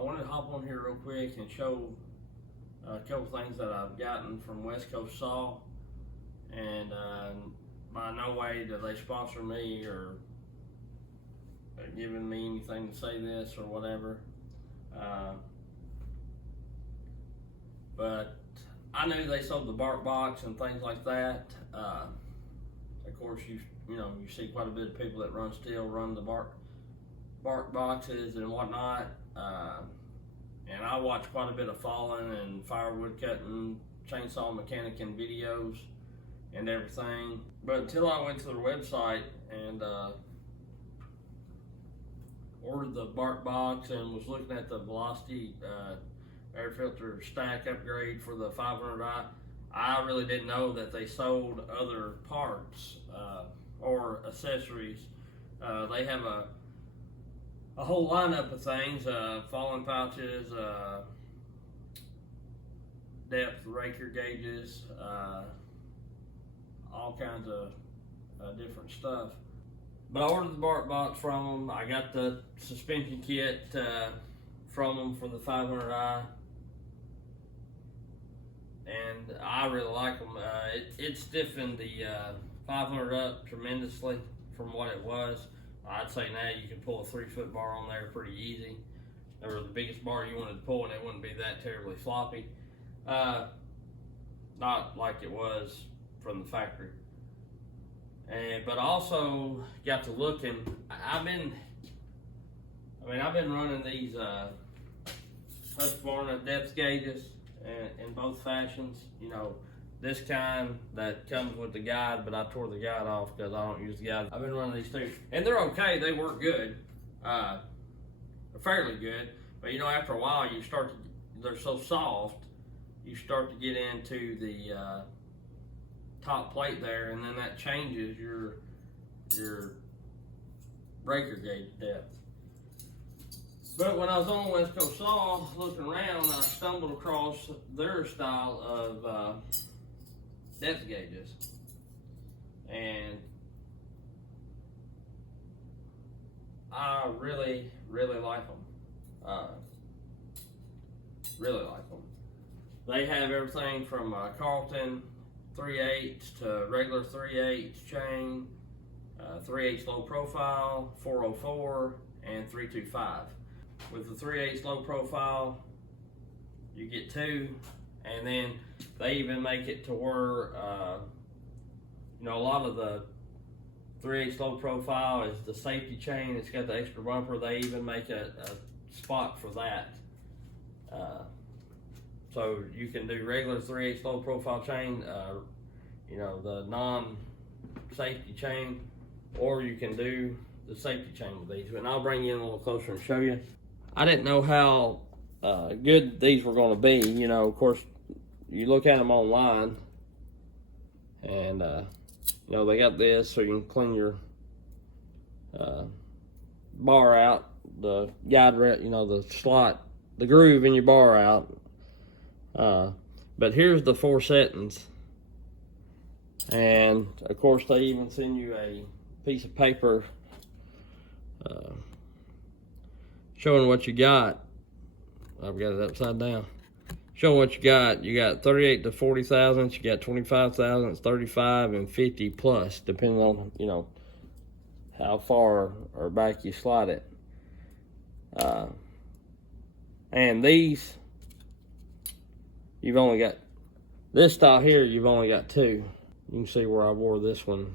I wanted to hop on here real quick and show a couple things that I've gotten from Westcoast Saw, and by no way do they sponsor me or giving me anything to say this or whatever, but I knew they sold the bark box and things like that. Of course, you see quite a bit of people that run the bark boxes and whatnot. And I watch quite a bit of falling and firewood cutting, chainsaw mechanicing videos and everything. But until I went to their website and ordered the bark box and was looking at the Velocity air filter stack upgrade for the 500i, I really didn't know that they sold other parts or accessories. They have a whole lineup of things, falling pouches, depth raker gauges, all kinds of different stuff. But I ordered the bark box from them. I got the suspension kit from them for the 500i, and I really like them. It stiffened the 500 up tremendously from what it was. I'd say now you can pull a 3-foot bar on there pretty easy, or the biggest bar you wanted to pull, and it wouldn't be that terribly floppy. Not like it was from the factory. But I also got to looking. I've been running these Husqvarna depth gauges in both fashions. This kind that comes with the guide, but I tore the guide off because I don't use the guide. I've been running these too, and they're okay. They work good, they're fairly good. But after a while, they're so soft, you start to get into the top plate there, and then that changes your raker gauge depth. But when I was on Westcoast Saw looking around, I stumbled across their style of depth gauges, and I really like them. Really like them. They have everything from Carlton 3/8 to regular 3/8 chain, 3/8 low profile, 404, and 325. With the 3/8 low profile, you get 2, and then they even make it to where a lot of the 3/8 low profile is the safety chain. It's got the extra bumper. They even make a spot for that. So you can do regular 3/8 low profile chain, the non-safety chain, or you can do the safety chain with these. And I'll bring you in a little closer and show you. I didn't know how good these were going to be. Of course, you look at them online, and they got this so you can clean your bar out, the guide rail, the slot, the groove in your bar out. But here's the 4 settings, and of course they even send you a piece of paper showing what you got. I've got it upside down. Showing what you got. You got 38 to 40 thousandths, you got 25 thousandths, 35, and 50 plus, depending on how far or back you slide it. And these, you've only got this style here. You've only got 2. You can see where I wore this one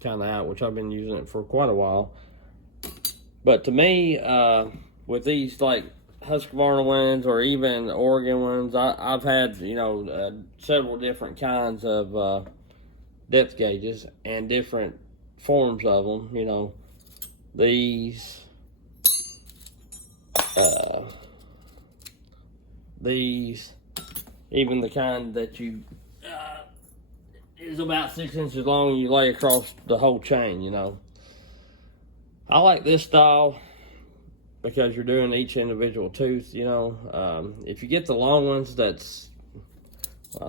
kind of out, which I've been using it for quite a while. But to me, with these like Husqvarna ones or even Oregon ones, I've had several different kinds of depth gauges and different forms of them. These, even the kind that you is about 6 inches long and you lay across the whole chain. I like this style because you're doing each individual tooth. If you get the long ones, I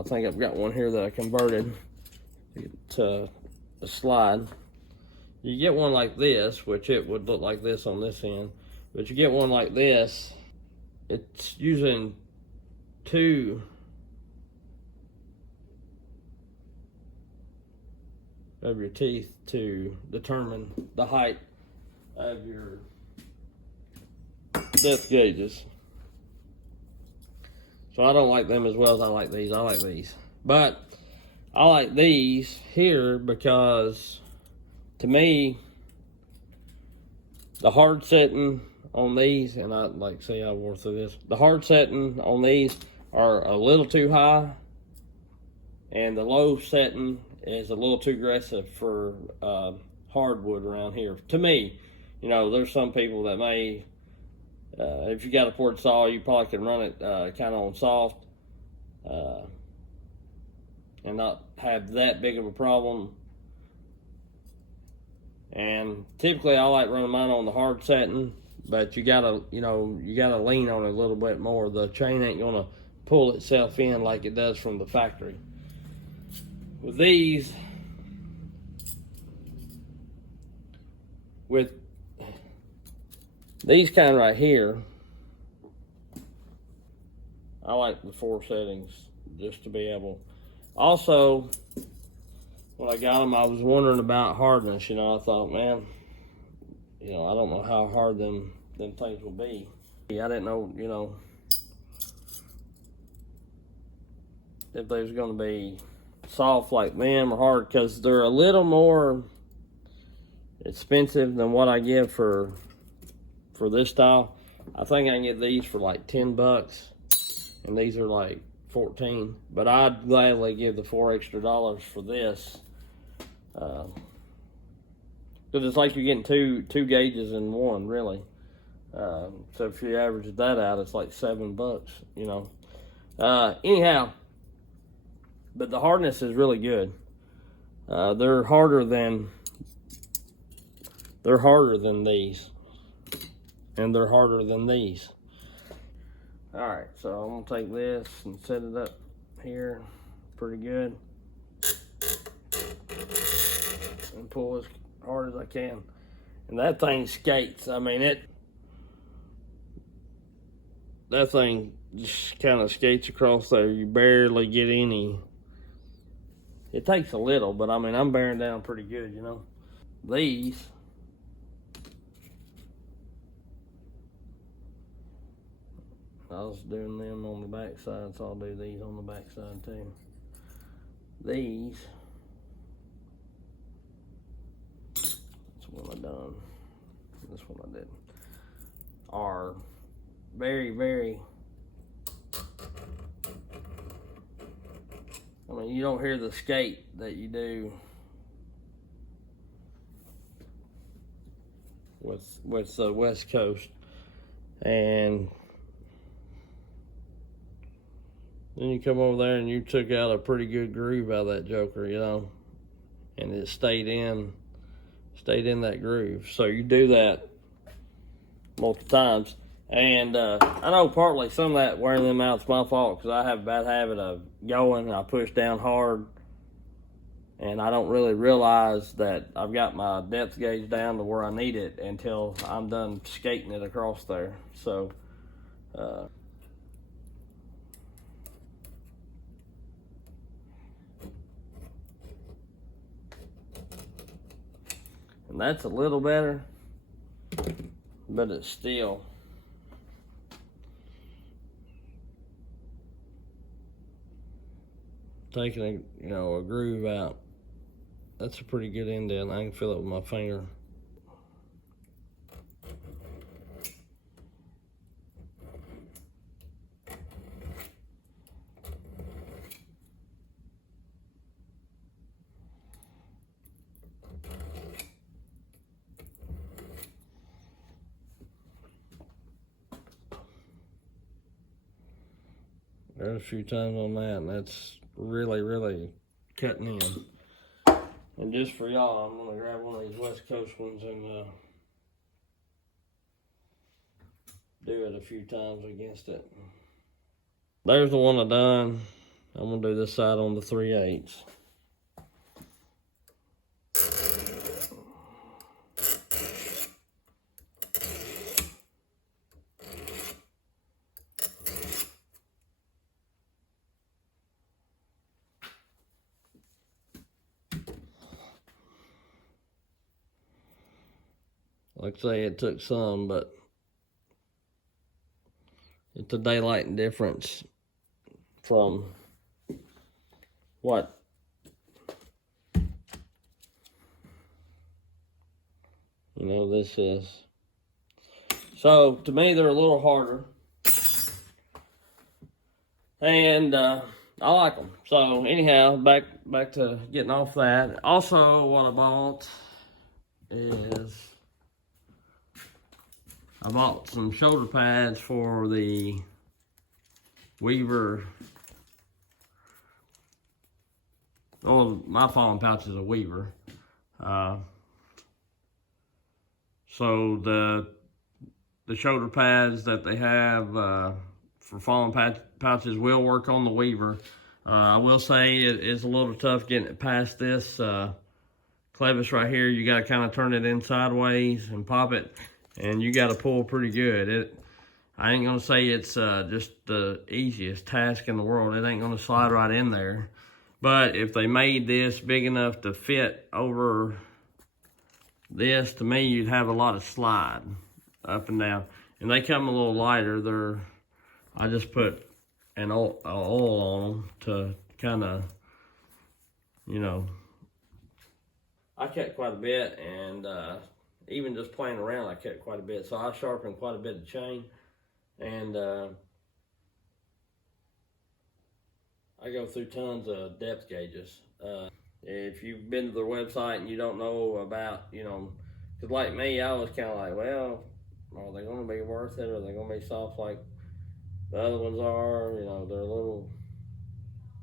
think I've got one here that I converted to a slide. You get one like this, which it would look like this on this end, but you get one like this, it's using two of your teeth to determine the height of your depth gauges. So I don't like them as well as I like these. I like these. But I like these here because, to me, the hard setting on these, and I like say I wore through this, the hard setting on these are a little too high, and the low setting is a little too aggressive for hardwood around here. To me, you know, there's some people that may, if you got a porch saw, you probably can run it kind of on soft and not have that big of a problem. And typically I like running mine on the hard setting, but you gotta, you know, you gotta lean on it a little bit more. The chain ain't gonna pull itself in like it does from the factory. With these, kind right here, I like the 4 settings just to be able. Also, when I got them, I was wondering about hardness. You know, I thought, man, you know, I don't know how hard them things will be. I didn't know, you know, if they was going to be soft like them or hard, because they're a little more expensive than what I give for this style. I think I can get these for like $10, and these are like 14. But I'd gladly give the $4 extra for this, because it's like you're getting two gauges in one, really. So if you average that out, it's like $7, you know. Anyhow, but the hardness is really good. They're harder than these, and they're harder than these. All right, so I'm gonna take this and set it up here pretty good and pull as hard as I can. And that thing skates. I mean, that thing just kind of skates across there. You barely get any. It takes a little, but I mean, I'm bearing down pretty good, you know. These, I was doing them on the back side, so I'll do these on the back side too. These, that's one I done. This one I didn't. Are very, very, I mean, you don't hear the skate that you do with the West Coast. And then you come over there and you took out a pretty good groove out of that joker, you know, and it stayed in that groove. So you do that multiple times. And I know partly some of that wearing them out is my fault, because I have a bad habit of going and I push down hard, and I don't really realize that I've got my depth gauge down to where I need it until I'm done skating it across there. So and that's a little better, but it's still taking a groove out. That's a pretty good indent. I can feel it with my finger. There's a few times on that, and that's really, really cutting in. And just for y'all, I'm gonna grab one of these West Coast ones and do it a few times against it. There's the one I done. I'm gonna do this side on the 3/8. like I say, it took some, but it's a daylight difference from what this is. So to me, they're a little harder, and I like them. So anyhow, back to getting off that. Also, what I bought is I bought some shoulder pads for the Weaver. Oh, my falling pouch is a Weaver. So the shoulder pads that they have for falling pouches will work on the Weaver. I will say it is a little tough getting it past this clevis right here. You got to kind of turn it in sideways and pop it, and you got to pull pretty good. I ain't gonna say it's just the easiest task in the world. It ain't gonna slide right in there. But if they made this big enough to fit over this, to me, you'd have a lot of slide up and down. And they come a little lighter. I just put an oil on them to kind of, I kept quite a bit, and even just playing around, I kept quite a bit. So I sharpened quite a bit of chain, and I go through tons of depth gauges. If you've been to their website and you don't know about, because like me, I was kind of like, well, are they going to be worth it? Are they going to be soft like the other ones are? They're a little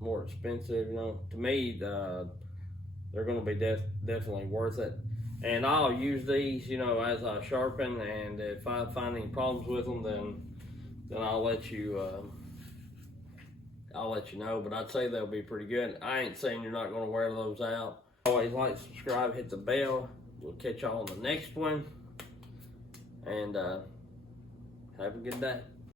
more expensive. To me, they're going to be definitely worth it. And I'll use these, as I sharpen. And if I find any problems with them, then I'll let you know. But I'd say they'll be pretty good. I ain't saying you're not going to wear those out. Always like, subscribe, hit the bell. We'll catch y'all on the next one. And have a good day.